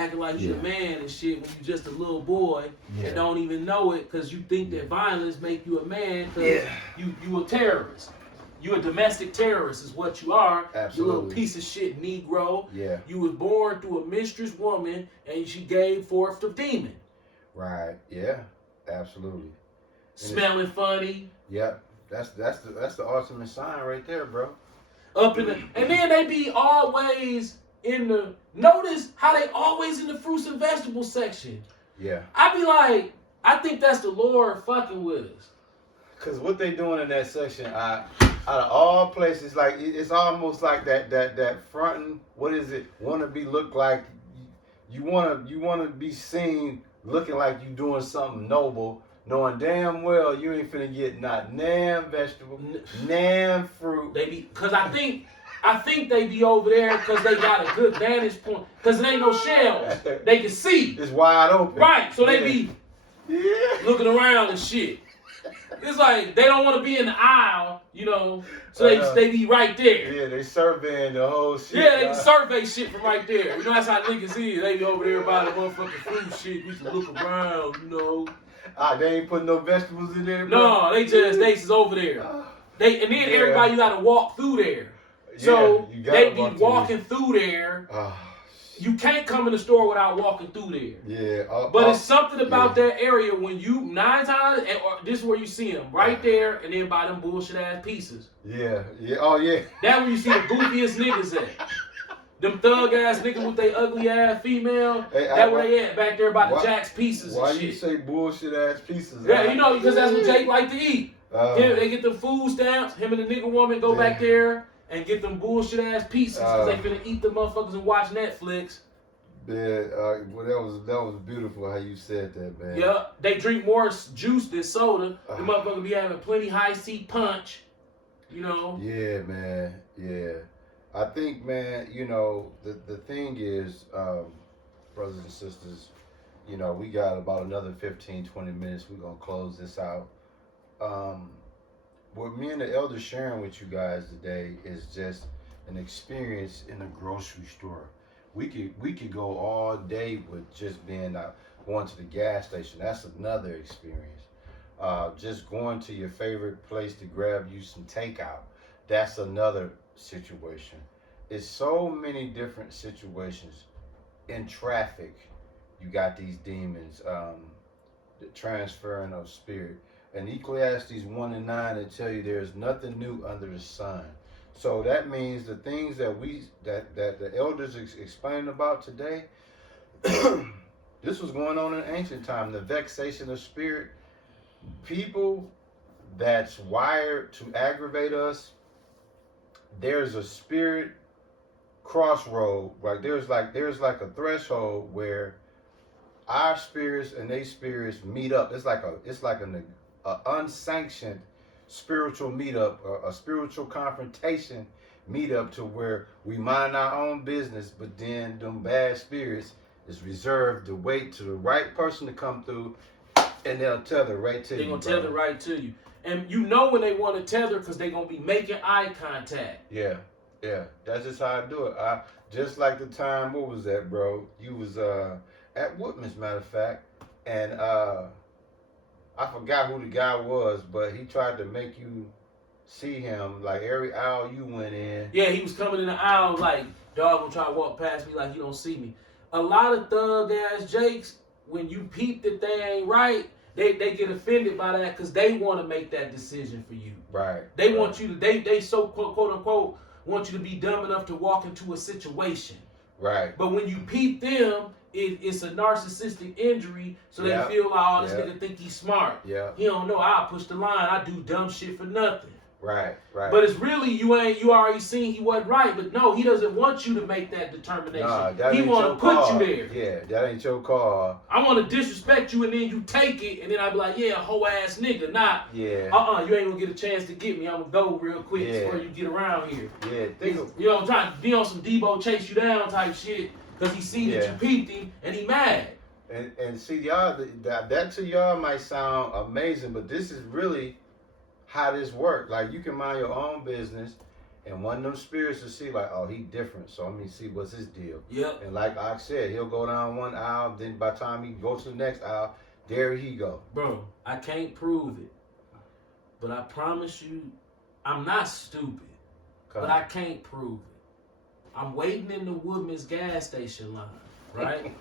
acting like you're a man and shit when you just a little boy and don't even know it because you think that violence make you a man because you a terrorist. You a domestic terrorist is what you are. Absolutely. You little piece of shit Negro. Yeah. You was born through a mistress woman and she gave forth the demon. Right. Yeah. Absolutely. Smelling funny. Yep. That's the ultimate sign right there, bro. Up in the, and then they be always in the, notice how they always in the fruits and vegetables section. Yeah. I be like, I think that's the Lord fucking with us. Cause what they doing in that section, out of all places, like it's almost like that fronting. What is it? Want to be look like you want to be seen looking like you doing something noble, knowing damn well you ain't finna get not damn vegetable, damn fruit. They be, cause I think they be over there because they got a good vantage point. Cause there ain't no shells, they can see. It's wide open. Right, so they be looking around and shit. It's like they don't want to be in the aisle, you know, so they be right there. Yeah, they surveying the whole shit. Yeah, they can survey shit from right there. You know, that's how niggas is. They be over there by the motherfucking fruit shit. We can look around, you know. They ain't putting no vegetables in there, bro? No, they just over there. And then everybody gotta walk through there. So they be walking through there. You can't come in the store without walking through there. Yeah. But it's something about that area when you, 9 times, this is where you see them, right there, and then by them bullshit ass pieces. Yeah. Oh, yeah. That's where you see the goofiest niggas at. Them thug ass niggas with they ugly ass female, that's where they at, back there by the Jack's pieces and shit. Why you say bullshit ass pieces? Yeah, you know, because that's what Jake like to eat. They get the food stamps, him and the nigga woman go back there and get them bullshit ass pieces because they finna eat the motherfuckers and watch Netflix. Yeah, well, that was beautiful how you said that, man. Yeah, they drink more juice than soda. The motherfuckers be having plenty high C punch, you know. Yeah, man. Yeah, I think, man. You know, the thing is, brothers and sisters, you know, we got about another 15, 20 minutes. We're gonna close this out. What me and the elder sharing with you guys today is just an experience in a grocery store. We could go all day with just being going to the gas station. That's another experience. Just going to your favorite place to grab you some takeout. That's another situation. It's so many different situations. In traffic, you got these demons, the transferring of spirit. And Ecclesiastes 1:9 they tell you there's nothing new under the sun. So that means the things that the elders explained about today, this was going on in ancient time. The vexation of spirit, people that's wired to aggravate us. There's a spirit crossroad, right? There's like a threshold where our spirits and their spirits meet up. It's like an unsanctioned spiritual meetup, a spiritual confrontation meetup to where we mind our own business, but then them bad spirits is reserved to wait to the right person to come through, and they'll tether right to you. They're going to tether right to you. And you know when they want to tether because they're going to be making eye contact. Yeah. That's just how I do it. Just like the time, what was that, bro? You was at Woodman's, matter of fact, and I forgot who the guy was, but he tried to make you see him. Like every aisle you went in. Yeah, he was coming in the aisle like, dog gonna try to walk past me like you don't see me. A lot of thug ass Jakes, when you peep that they ain't right, they get offended by that because they want to make that decision for you. Right. They want you to, they so quote unquote want you to be dumb enough to walk into a situation. Right. But when you peep them, it's a narcissistic injury, so they feel like, oh, this nigga think he's smart. Yeah. He don't know, I'll push the line. I do dumb shit for nothing. Right. But it's really, you already seen he wasn't right, but no, he doesn't want you to make that determination. Nah, that he want to put you there. Yeah, that ain't your call. I want to disrespect you and then you take it, and then I be like, yeah, hoe ass nigga, not, you ain't gonna get a chance to get me. I'm gonna go real quick before you get around here. Yeah, you know, I'm trying to be on some Debo chase you down type shit. Because he see that you peeped him, and he mad. And see, y'all, that to y'all might sound amazing, but this is really how this works. Like, you can mind your own business, And one of them spirits will see like, oh, he different. So let me see what's his deal. Yep. And like I said, he'll go down one aisle. Then by the time he goes to the next aisle, there he go. Bro, I can't prove it, but I promise you, I'm not stupid. Come. But I can't prove it. I'm waiting in the Woodman's gas station line, right?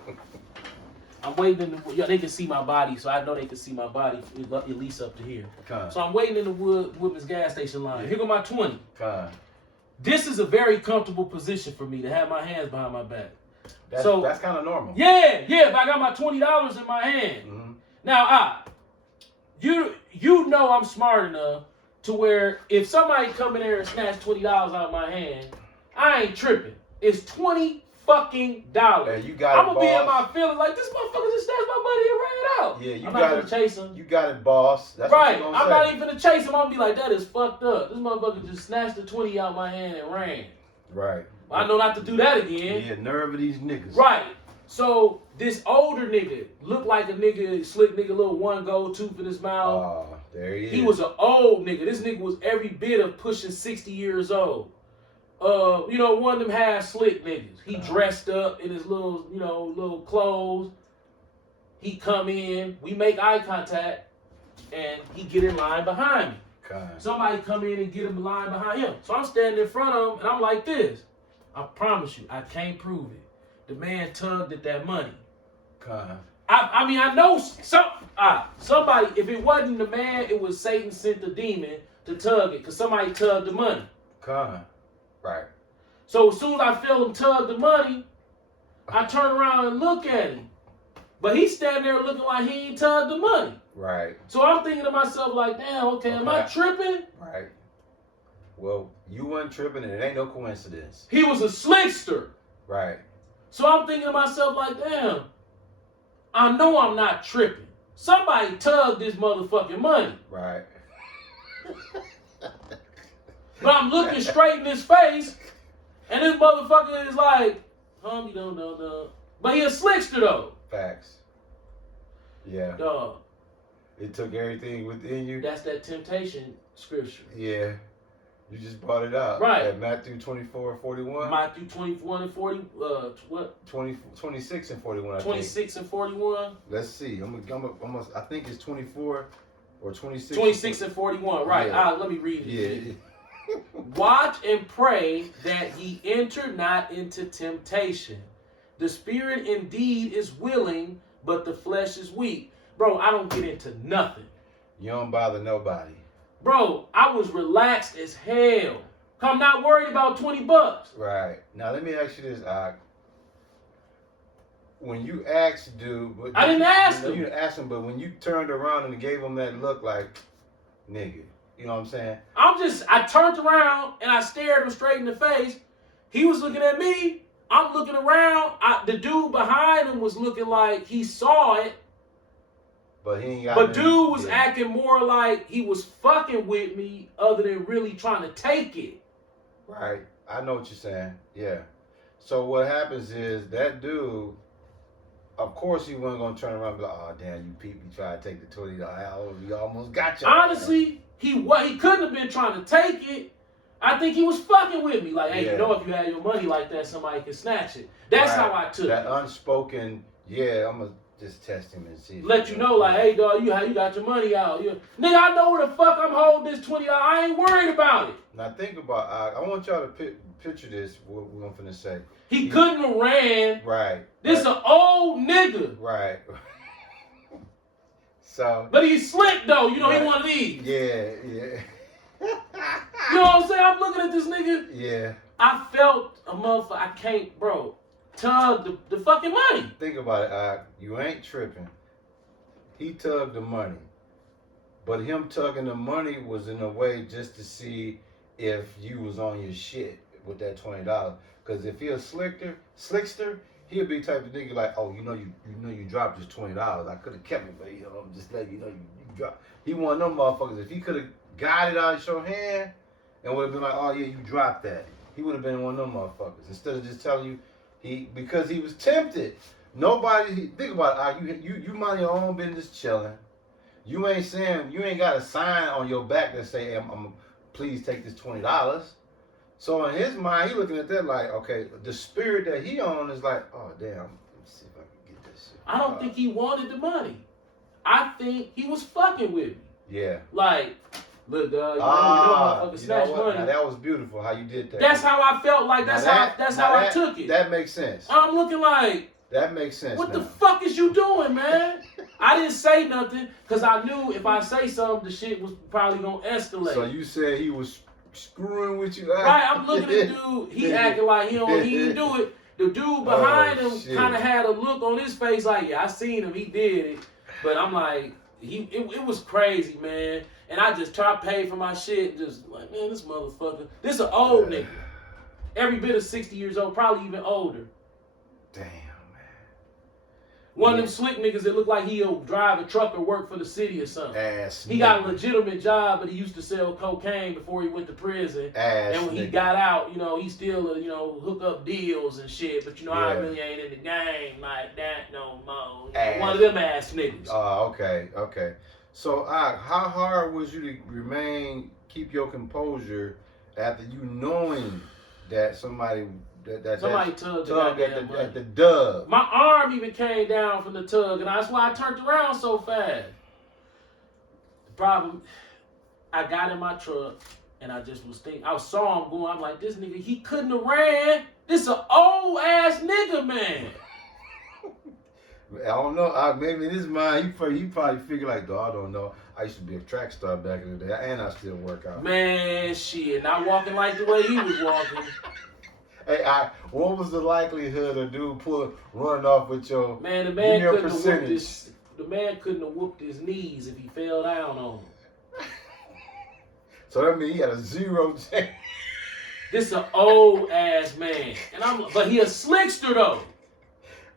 I'm waiting in the, yeah, they can see my body, so I know they can see my body at least up to here. Come. So I'm waiting in the Woodman's gas station line. Here go my 20. Come. This is a very comfortable position for me to have my hands behind my back. That's kind of normal. Yeah, but I got my $20 in my hand. Mm-hmm. Now, you know I'm smart enough to where if somebody come in there and snatch $20 out of my hand, I ain't tripping. It's $20 fucking dollars. Yeah, you got I'm it, gonna be in boss. my feeling like this motherfucker just snatched my money and ran out. Yeah, you I'm got not it. gonna chase him. You got it, boss. That's Right. what you I'm gonna not say. even gonna chase him. I'm gonna be like, that is fucked up. This motherfucker just snatched the 20 out of my hand and ran. Right. I know not to do that again. Yeah, nerve of these niggas. Right. So this older nigga looked like a nigga, slick nigga, little one gold tooth in his mouth. Oh, there he is. He was an old nigga. This nigga was every bit of pushing 60 years old. One of them half slick niggas. He dressed up in his little, little clothes. He come in, we make eye contact, and he get in line behind me. Kind. Somebody come in and get him in line behind him. So I'm standing in front of him, and I'm like this. I promise you, I can't prove it. The man tugged at that money. Kind. I know somebody, if it wasn't the man, it was Satan sent the demon to tug it, because somebody tugged the money. Kind. Right. So as soon as I feel him tug the money, I turn around and look at him. But he's standing there looking like he ain't tugged the money. Right. So I'm thinking to myself like, damn, okay, am I tripping? Right. Well, you weren't tripping, and it ain't no coincidence. He was a slickster. Right. So I'm thinking to myself like, damn, I know I'm not tripping. Somebody tugged this motherfucking money. Right. But I'm looking straight in his face, and this motherfucker is like, you don't know, dog. But he a slickster though. Facts. Yeah. Dog. It took everything within you. That's that temptation scripture. Yeah. You just brought it out. Right. At Matthew 24:41. Matthew 21 and 40, what? 26 and 41, I 26 and 41? think. Let's see. I think it's 24 or 26. 26 and 41, right. Yeah. Let me read it. Yeah. Watch and pray that ye enter not into temptation. The spirit indeed is willing, but the flesh is weak. Bro, I don't get into nothing. You don't bother nobody. Bro, I was relaxed as hell. I'm not worried about $20. Right. Now let me ask you this, when you asked dude, I didn't ask him. You didn't ask him, but when you turned around and gave him that look like, nigga, you know what I'm saying? I turned around and I stared him straight in the face. He was looking at me. I'm looking around. The dude behind him was looking like he saw it. But he ain't got. But dude was acting more like he was fucking with me other than really trying to take it. Right. I know what you're saying. Yeah. So what happens is that dude, of course he wasn't going to turn around and be like, oh, damn, you peep, you try to take the $20. You almost got you. Honestly, he couldn't have been trying to take it. I think he was fucking with me. Like, hey, Yeah. you know, if you had your money like that, somebody could snatch it. That's Right. how I took that it. unspoken, yeah, I'm going to just test him and see. Let you know, like, hey, dog, you got your money out. Nigga, I know where the fuck I'm holding this $20. I ain't worried about it. Now think about, I want y'all to picture this, what we're going to say. He couldn't have ran. Right. This an old nigga. Right. So. But he's slick, though. You know, Right. he one of these. Yeah, yeah. You know what I'm saying? I'm looking at this nigga. Yeah. I felt a motherfucker. I can't, bro. Tug the fucking money. Think about it, you ain't tripping. He tugged the money. But him tugging the money was in a way just to see if you was on your shit with that $20. Because if he a slickster, he'll be the type of nigga like, oh, you know you dropped just $20. I could have kept it, but I'm just letting you know you dropped. He one of them motherfuckers. If he could have got it out of your hand and would have been like, oh yeah, you dropped that. He would have been one of them motherfuckers. Instead of just telling you, because he was tempted. Nobody, think about it, you mind your own business chilling. You ain't got a sign on your back that say, I'm please take this $20. So in his mind, he looking at that like, okay, the spirit that he on is like, oh damn, let me see if I can get this shit. I don't think he wanted the money. I think he was fucking with me. Yeah. Like, look, you know motherfucker snatch money. Now that was beautiful how you did that. That's how I felt like. That's how I took it. That makes sense. I'm looking like, that makes sense. What the fuck is you doing, man? I didn't say nothing because I knew if I say something, the shit was probably gonna escalate. So you said he was screwing with you? Right, I'm looking at dude. He acting like he didn't do it. The dude behind him kind of had a look on his face like, yeah, I seen him. He did it. But I'm like, it was crazy, man. And I just tried to pay for my shit. Just like, man, this motherfucker. This an old nigga. Every bit of 60 years old, probably even older. Damn. One of them slick niggas that look like he'll drive a truck or work for the city or something. He nigga. got a legitimate job, but he used to sell cocaine before he went to prison. And when he got out, he still, hook up deals and shit. But, I really ain't in the game like that no more. One of them ass niggas. Oh, okay. So, how hard was you to keep your composure after you knowing that somebody tugged at the dub? My arm even came down from the tug, and that's why I turned around so fast. The problem, I got in my truck, and I just was thinking, I saw him going, I'm like, this nigga, he couldn't have ran. This an old ass nigga, man. I don't know. Maybe in his mind, he probably figured like, dog, I don't know. I used to be a track star back in the day, and I still work out. Man, shit, not walking like the way he was walking. Hey, what was the likelihood of dude running off with your? Man, the man couldn't have whooped his knees if he fell down on him. So that means he had a 0 chance. This an old ass man, but he a slickster though.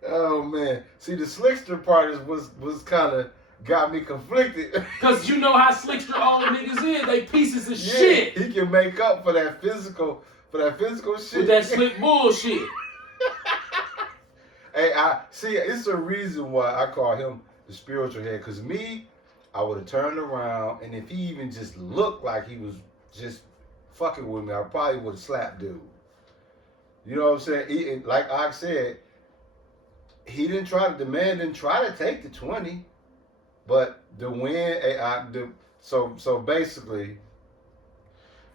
Oh man, see the slickster part was kind of got me conflicted. Cause you know how slickster old niggas is, they pieces of shit. He can make up for that physical shit. With that slick bullshit. Hey, it's a reason why I call him the spiritual head. Cause me, I would have turned around, and if he even just looked like he was just fucking with me, I probably would have slapped dude. You know what I'm saying? Like I said, the man didn't try to take the 20, but the win, so basically.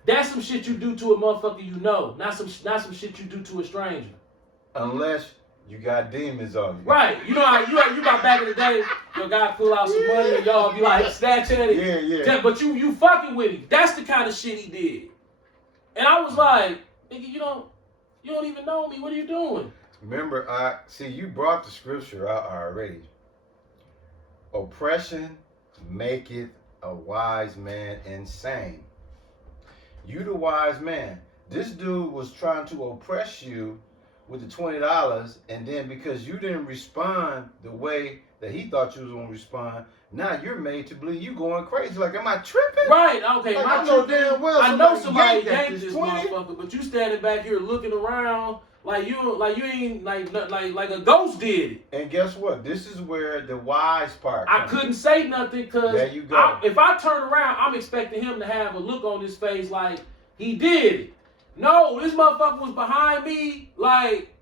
That's some shit you do to a motherfucker you know, not some shit you do to a stranger. Unless you got demons on you. Right. You know how you got back in the day, your guy pull out some money and y'all be like snatching at it. Yeah. But you fucking with him. That's the kind of shit he did. And I was like, nigga, you don't even know me. What are you doing? Remember, you brought the scripture out already. Oppression maketh a wise man insane. You the wise man. This dude was trying to oppress you with the $20, and then because you didn't respond the way that he thought you was gonna respond, now you're made to believe you going crazy. Like, am I tripping? Right. Okay. Like, I know damn well. I know somebody yanked this 20. motherfucker, but you standing back here looking around like you ain't like a ghost did it. And guess what? This is where the wise part comes. I couldn't say nothing because if I turn around, I'm expecting him to have a look on his face like he did it. No, this motherfucker was behind me like,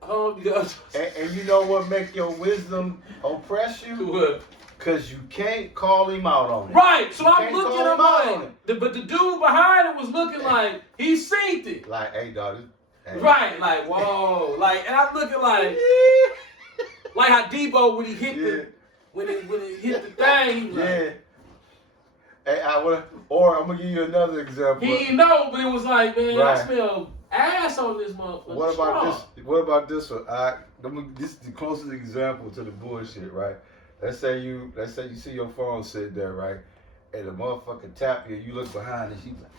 oh God. And you know what make your wisdom oppress you? What? Because you can't call him out on it. Right, so I'm looking at him like, but the dude behind him was looking like he seen it. Like, hey, dog. Hey. Right, like, whoa. Like, and I'm looking like how Debo when he hit when he hit the thing, he was like, Hey, or I'm gonna give you another example. He didn't know, but it was like, man, I smell ass on this motherfucker. What about this one? This is the closest example to the bullshit, right? Let's say you see your phone sitting there, right? And the motherfucker tap you, you look behind and she's like,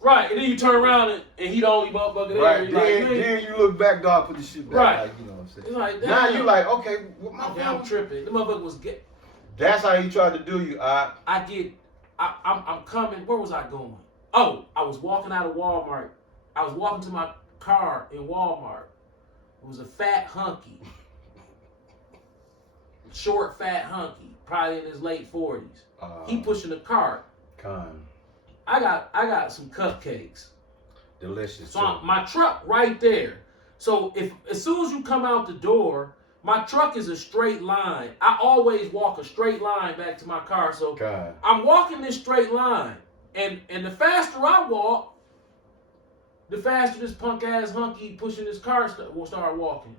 right, and then you turn around and he the only motherfucker there. Right, then you look back, dog, put the shit back. Right. Like, you know what I'm saying? It's like, now you like, okay, I'm tripping. The motherfucker was That's how he tried to do you. I'm coming. Where was I going? Oh, I was walking out of Walmart. I was walking to my car in Walmart. It was a fat hunky. Short, fat hunky. Probably in his late 40s. He pushing a cart. Con. I got some cupcakes. Delicious. So my truck right there. So if as soon as you come out the door, my truck is a straight line. I always walk a straight line back to my car. So God. I'm walking this straight line. And the faster I walk, the faster this punk ass hunky pushing his car will start walking.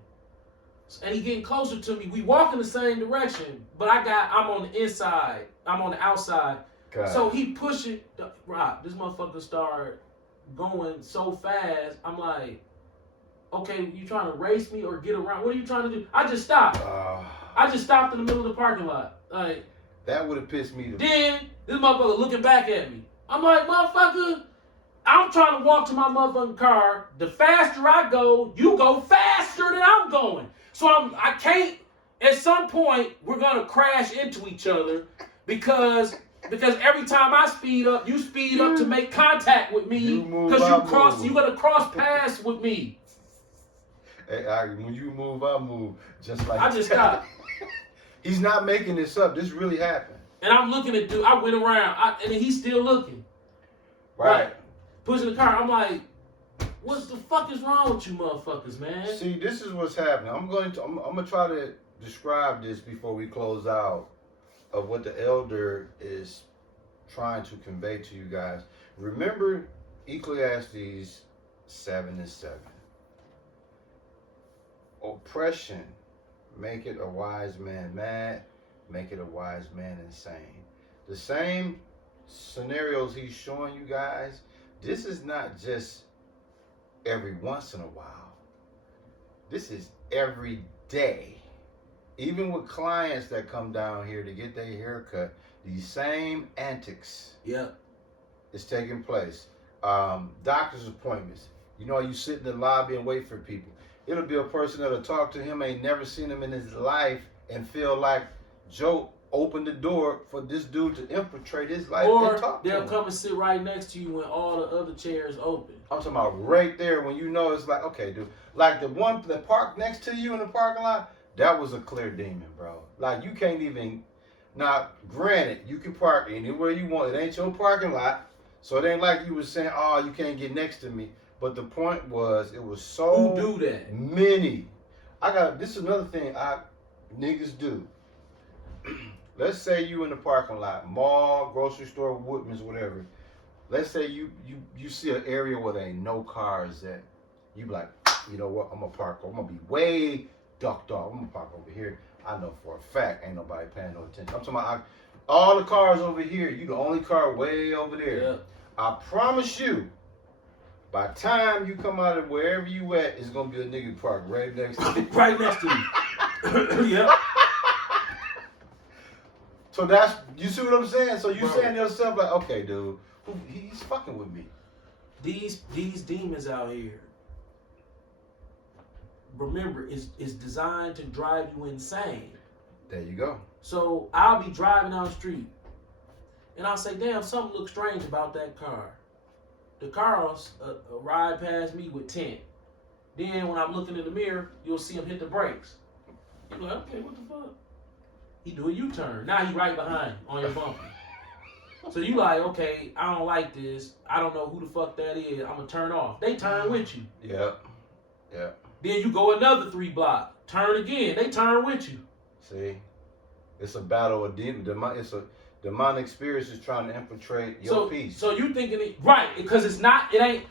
And he getting closer to me. We walk in the same direction, but I'm on the inside. I'm on the outside. God. So he pushing. Rob, this motherfucker start going so fast. I'm like, okay, you trying to race me or get around? What are you trying to do? I just stopped. I just stopped in the middle of the parking lot. Like, that would have pissed me. Then this motherfucker looking back at me. I'm like, motherfucker, I'm trying to walk to my motherfucking car. The faster I go, you go faster than I'm going. So I can't. At some point, we're gonna crash into each other because every time I speed up, you speed up to make contact with me because you gotta cross paths with me. Hey, when you move, I move. Just like I just stopped. He's not making this up. This really happened. And I'm looking at dude. I went around, and he's still looking. Right. Pushing the car. I'm like, what the fuck is wrong with you motherfuckers, man? See, this is what's happening. I'm gonna try to describe this before we close out of what the elder is trying to convey to you guys. Remember Ecclesiastes 7:7. Oppression make it a wise man mad, make it a wise man insane. The same scenarios he's showing you guys, this is not just every once in a while. This is every day. Even with clients that come down here to get their haircut, these same antics is taking place. Doctor's appointments. You know, you sit in the lobby and wait for people. It'll be a person that'll talk to him, ain't never seen him in his life, and feel like Joe opened the door for this dude to infiltrate his life and talk to him. Or they'll come and sit right next to you when all the other chairs open. I'm talking about right there when you know it's like, okay, dude. Like the one that parked next to you in the parking lot, that was a clear demon, bro. Like you can't even. Now, granted, you can park anywhere you want. It ain't your parking lot, so it ain't like you was saying, "Oh, you can't get next to me." But the point was, it was so Who do that? many. This is another thing niggas do. Let's say you in the parking lot, mall, grocery store, Woodman's, whatever. Let's say you see an area where there ain't no cars at. You be like, you know what? I'm gonna park. I'm gonna be way ducked off. I'm gonna park over here. I know for a fact ain't nobody paying no attention. I'm talking about all the cars over here. You the only car way over there. Yeah. I promise you, by the time you come out of wherever you at, it's gonna be a nigga parked right next to you. Right next to you. Yep. So you see what I'm saying? So you saying to yourself like, okay, dude, he's fucking with me. These demons out here, remember, is designed to drive you insane. There you go. So I'll be driving down the street, and I'll say, damn, something looks strange about that car. The car will ride past me with 10. Then when I'm looking in the mirror, you'll see him hit the brakes. You're like, okay, what the fuck? He do a U-turn. Now he right behind you on your bumper. So you like, okay, I don't like this. I don't know who the fuck that is. I'm going to turn off. They turn with you. Yep. Yep. Then you go another 3 blocks. Turn again. They turn with you. See? It's a battle of demons. It's a demonic spirits is trying to infiltrate your peace. So you thinking it right, because it's like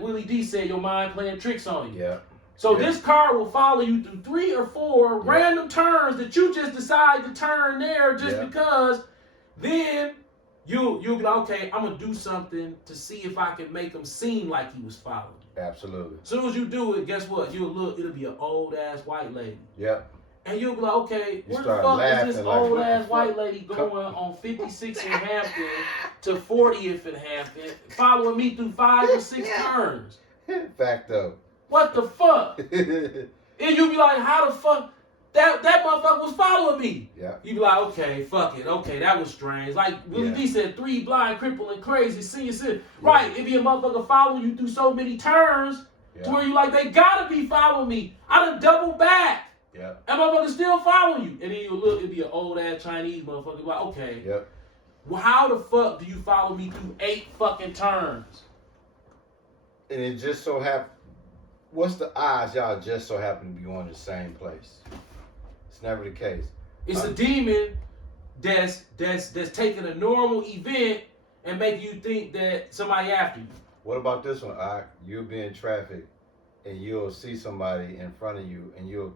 Willie D said, your mind playing tricks on you. Yeah. So this car will follow you through 3 or 4 random turns that you just decide to turn there just because. Then you'll be like, okay, I'm gonna do something to see if I can make him seem like he was following. Absolutely. As soon as you do it, guess what? It'll be an old ass white lady. Yep. And you'll be like, okay, where the fuck is this old ass white lady going on 56 in Hampton to 40th in Hampton, following me through 5 or 6 turns? Fact though. What the fuck? And you be like, how the fuck? That motherfucker was following me. Yeah. You be like, okay, fuck it. Okay, that was strange. Like Willie D said, 3 blind, crippled, and crazy senior citizen. Right, if your motherfucker following you through so many turns to where you like, they gotta be following me. I done double back. Yeah. And motherfucker still following you. And then you look, it'd be an old ass Chinese motherfucker. Like, okay. Yep. Well, how the fuck do you follow me through 8 fucking turns? And it just so happened. What's the odds y'all just so happen to be on the same place? It's never the case. It's a demon that's taking a normal event and making you think that somebody after you. What about this one? You'll be in traffic and you'll see somebody in front of you and you'll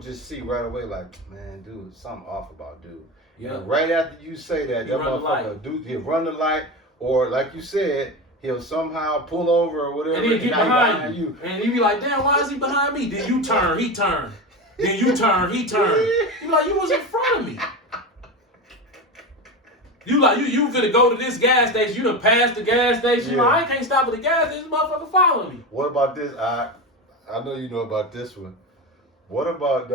just see right away like, man, dude, something off about dude. Yeah. And right after you say that, that motherfucker dude, he'll run the light, or like you said, he'll somehow pull over or whatever. And then get behind you. And you be like, damn, why is he behind me? Then you turn, he turned. Then you turn, he turned. You be like, you was in front of me. You like, you finna go to this gas station, you done passed the gas station. Yeah. You know, I can't stop at the gas station, this motherfucker following me. What about this? I know you know about this one. What about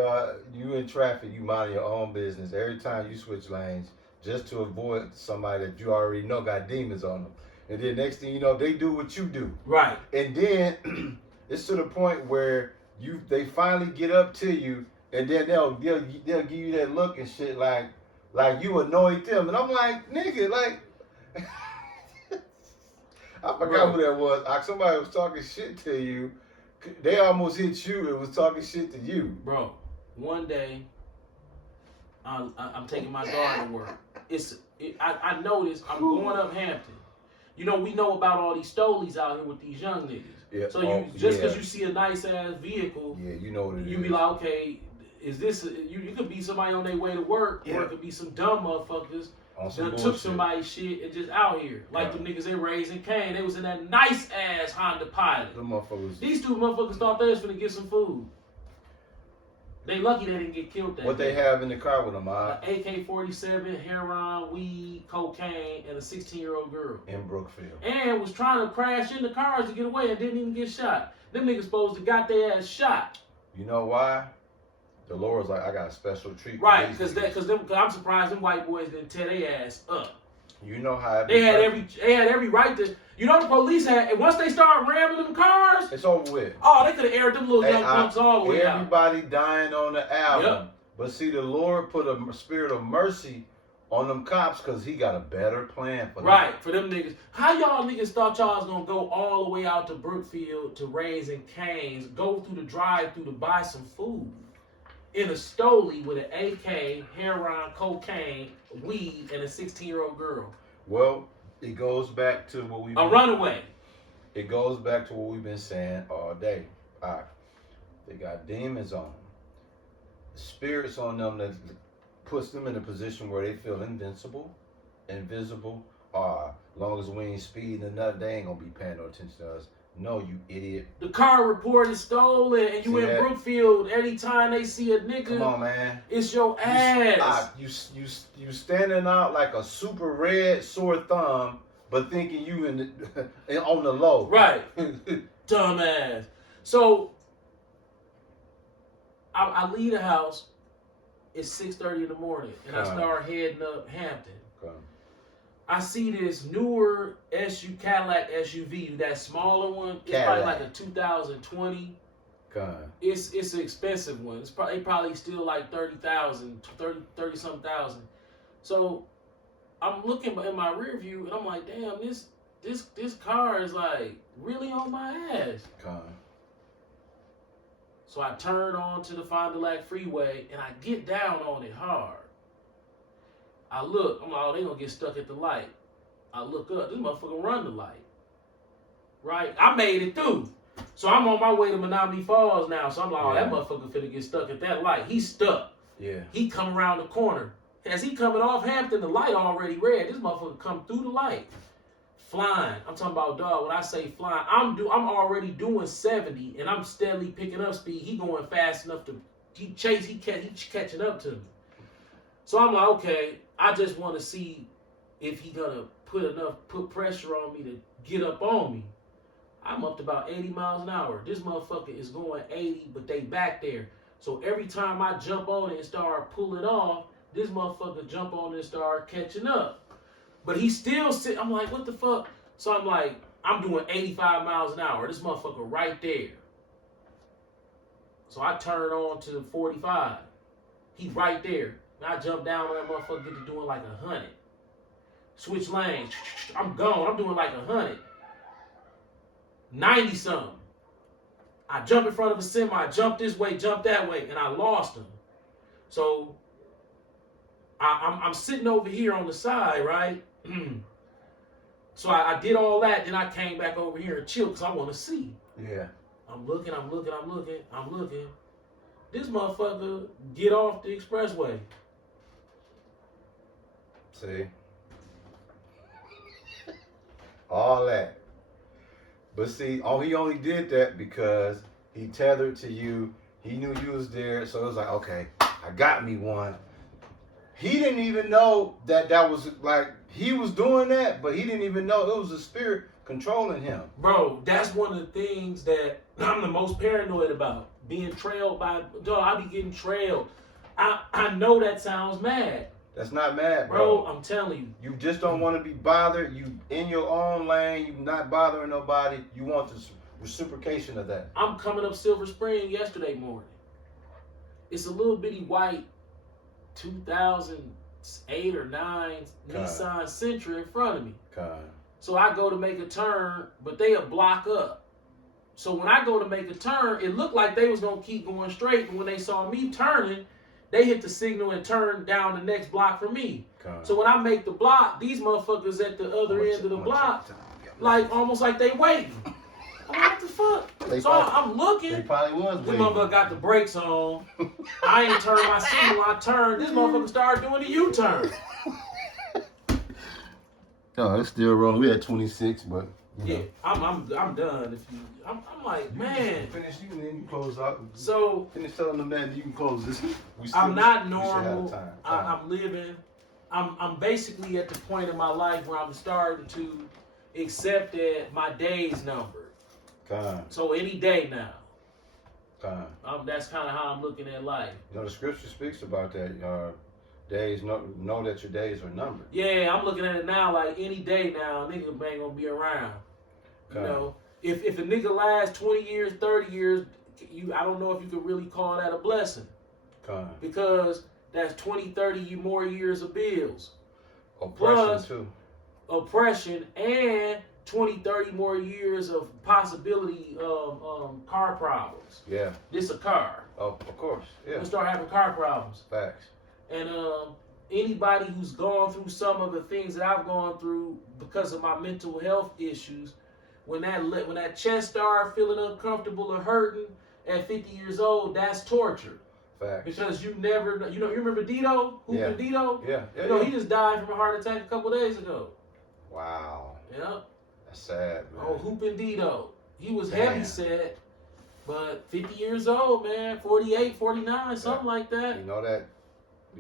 you in traffic, you mind your own business every time you switch lanes just to avoid somebody that you already know got demons on them. And then next thing you know, they do what you do. Right. And then it's to the point where they finally get up to you, and then they'll give you that look and shit like you annoyed them. And I'm like, nigga, like I forgot who that was. Somebody was talking shit to you. They almost hit you and was talking shit to you. Bro, one day, I'm taking my daughter to work. I noticed I'm going up Hampton. You know, we know about all these stolies out here with these young niggas. Yeah. So just because you see a nice ass vehicle, yeah, you know what it is. You be like, okay, is this you could be somebody on their way to work, or it could be some dumb motherfuckers that took somebody's shit and just out here. Like them niggas they raising Cain. They was in that nice ass Honda Pilot. The motherfuckers. These two motherfuckers thought they was finna get some food. They lucky they didn't get killed that What day. they have in the car with them, An AK-47, heroin, weed, cocaine, and a 16-year-old girl. in Brookfield. And was trying to crash into cars to get away and didn't even get shot. Them niggas supposed to got their ass shot. You know why? The Lord's like, I got a special treatment. Right, because I'm surprised them white boys didn't tear their ass up. You know how they had every right to. You know the police had. And once they started ramming them cars, it's over with. Oh, they could have aired them little young punks all the way out. Everybody dying on the album. Yep. But see, the Lord put a spirit of mercy on them cops because he got a better plan for them. Right, for them niggas. How y'all niggas thought y'all was going to go all the way out to Brookfield to Raising Cane's, go through the drive-thru to buy some food in a stoli with an AK, heroin, cocaine, weed, and a 16-year-old girl? Well, it goes back to what we've been... runaway. It goes back to what we've been saying all day. All right. They got demons on them. Spirits on them that puts them in a position where they feel invincible, invisible. As long as we ain't speeding or nothing, they ain't gonna be paying no attention to us. No, you idiot. The car report is stolen, and you in Brookfield. Anytime they see a nigga, come on, man, it's your ass. You standing out like a super red sore thumb, but thinking you on the low. Right, dumbass. So I leave the house. It's 6:30 in the morning, and I start heading up Hampton. I see this newer Cadillac SUV, that smaller one. It's probably like a 2020. It's an expensive one. It's probably still like 30,000, 30 something thousand. So I'm looking in my rear view and I'm like, damn, this car is like really on my ass. So I turn on to the Fond du Lac freeway and I get down on it hard. I look, I'm like, oh, they gonna get stuck at the light. I look up, this motherfucker run the light. Right? I made it through. So I'm on my way to Menominee Falls now. So I'm like, oh, that motherfucker finna get stuck at that light. He's stuck. Yeah. He come around the corner. As he coming off Hampton, the light already red. This motherfucker come through the light. Flying. I'm talking about, dog, when I say flying, I'm already doing 70 and I'm steadily picking up speed. He going fast enough to, he catching up to me. So I'm like, okay, I just want to see if he gonna put pressure on me to get up on me. I'm up to about 80 miles an hour. This motherfucker is going 80, but they back there. So every time I jump on it and start pulling off, this motherfucker jump on it and start catching up. But he still sit. I'm like, what the fuck? So I'm like, I'm doing 85 miles an hour. This motherfucker right there. So I turn on to 45. He right there. And I jump down on that motherfucker, get to doing like 100. Switch lanes. I'm gone. I'm doing like 100. 90 something. I jump in front of a semi. I jump this way, jump that way, and I lost him. So I'm sitting over here on the side, right? So I did all that. Then I came back over here and chilled because I want to see. Yeah. I'm looking. This motherfucker get off the expressway. See? All that. But see, he only did that because he tethered to you. He knew you was there. So it was like, okay, I got me one. He didn't even know that was like, he was doing that, but he didn't even know it was a spirit controlling him. Bro, that's one of the things that I'm the most paranoid about. Being trailed by, dog, I be getting trailed. I know that sounds mad. That's not mad, bro. I'm telling you. You just don't want to be bothered. You in your own lane. You not bothering nobody. You want the reciprocation of that. I'm coming up Silver Spring yesterday morning. It's a little bitty white 2008 or 9 Nissan Sentra in front of me. So I go to make a turn, but they a block up. So when I go to make a turn, it looked like they was going to keep going straight. And when they saw me turning, they hit the signal and turned down the next block for me. So when I make the block, these motherfuckers at the other end of the block, like almost like they waiting. I'm like, what the fuck? So I'm looking. They probably was this waiting. motherfucker got the brakes on. I ain't turned my signal. I turned. This motherfucker started doing the U-turn. No, it's still wrong. We at 26, but yeah, I'm done. If you, I'm like, man. Finish you and then you close out. So finish telling them that you can close this. I'm not normal. I'm living. I'm basically at the point in my life where I'm starting to accept that my day's numbered. So any day now. That's kind of how I'm looking at life. You know, the scripture speaks about that. Days, know that your days are numbered. Yeah, I'm looking at it now like any day now, nigga ain't gonna be around. You know, if a nigga lasts 20 years, 30 years, I don't know if you could really call that a blessing. Because that's 20, 30 more years of bills. Oppression too. Oppression and 20, 30 more years of possibility of car problems. Yeah. This a car. Oh, of course. Yeah. We'll start having car problems. Facts. And anybody who's gone through some of the things that I've gone through because of my mental health issues, when that chest started feeling uncomfortable or hurting at 50 years old, that's torture. Facts. Because you never, you remember Dito? Hoopin' Dito? Yeah. He just died from a heart attack a couple days ago. Wow. Yeah. That's sad, man. Oh, Hoopin' Dito. He was heavy set, but 50 years old, man. 48, 49, something like that. You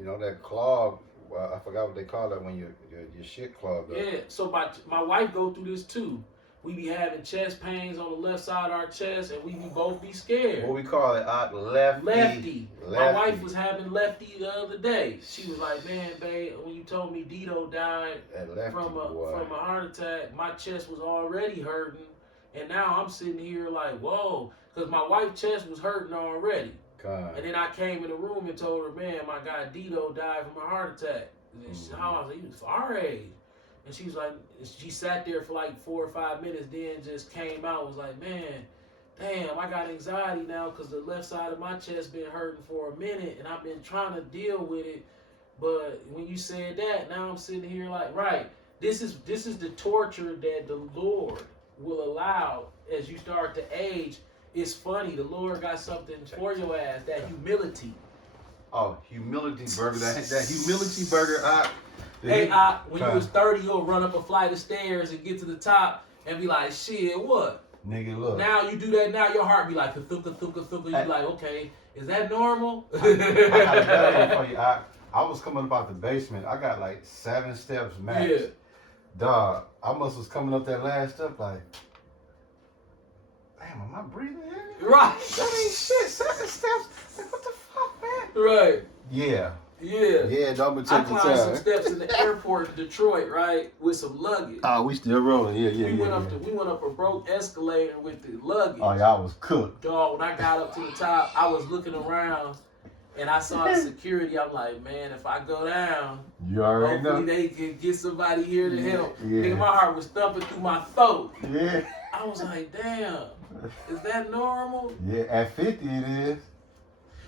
know that clog. Well, I forgot what they call that when your shit clogged up. Yeah. So my wife go through this too. We be having chest pains on the left side of our chest, and we both be scared. What we call it, lefty. My wife was having lefty the other day. She was like, "Man, babe, when you told me Dito died from a heart attack, my chest was already hurting, and now I'm sitting here like, whoa, because my wife's chest was hurting already." And then I came in the room and told her, man, my guy Dito died from a heart attack. And I was like, he was our age. And she was like, she sat there for like 4 or 5 minutes, then just came out, was like, man, damn, I got anxiety now because the left side of my chest been hurting for a minute, and I've been trying to deal with it. But when you said that, now I'm sitting here like, right, this is the torture that the Lord will allow as you start to age. It's funny, the Lord got something for your ass, that humility. Oh, humility burger. That humility burger. When you was 30, you'll run up a flight of stairs and get to the top and be like, shit, what? Nigga, look. Now you do that, now your heart be like, thunka, thunka, thunka. You be like, okay, is that normal? I got a better one for you. I was coming up out the basement. I got like 7 steps max. Yeah. Dog, I was coming up that last step like, damn, am I breathing in? Right. That ain't shit. 7 steps. Like, what the fuck, man? Right. Yeah. Yeah. Don't I climbed some steps in the airport in Detroit, right, with some luggage. Oh, we still rolling. We went up a broke escalator with the luggage. Oh, y'all was cooked. Dog, when I got up to the top, I was looking around, and I saw the security. I'm like, man, if I go down, You already hopefully know. they can get somebody here to help. Yeah. Nigga, my heart was thumping through my throat. Yeah. I was like, damn, is that normal? Yeah, at 50 it is. Yeah.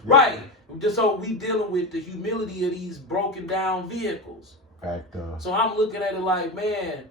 Right. Just so we dealing with the humility of these broken down vehicles. Fact though. So I'm looking at it like, man,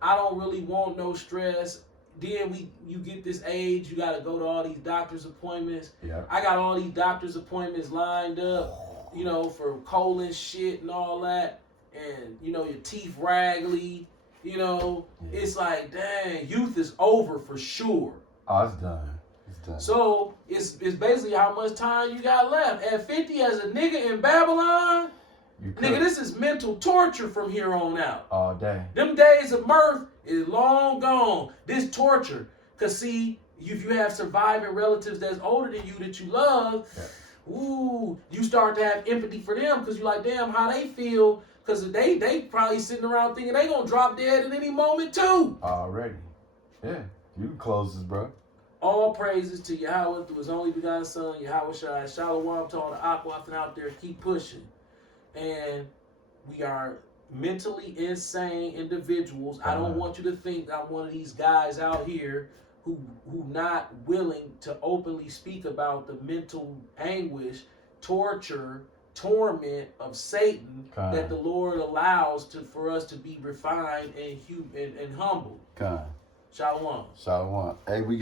I don't really want no stress. Then you get this age, you gotta go to all these doctor's appointments. Yeah. I got all these doctor's appointments lined up, you know, for colon shit and all that. And, you know, your teeth raggly, you know. Yeah. It's like, dang, youth is over for sure. Oh, it's done. It's done. So it's basically how much time you got left. At 50 as a nigga in Babylon, You nigga, this is mental torture from here on out. all day. Them days of mirth is long gone. This torture. Cause see, if you have surviving relatives that's older than you that you love, ooh, you start to have empathy for them because you're like, damn, how they feel. Cause they probably sitting around thinking they gonna drop dead at any moment too. Already. Yeah. You can close this, bro. All praises to Yahweh through his only begotten son, Yahweh Shai. Shalom to all the Aquafin out there. Keep pushing. And we are mentally insane individuals. I don't want you to think I'm one of these guys out here who not willing to openly speak about the mental anguish, torture, torment of Satan that the Lord allows for us to be refined and humble. Con. Shalom. Shalom. Hey, we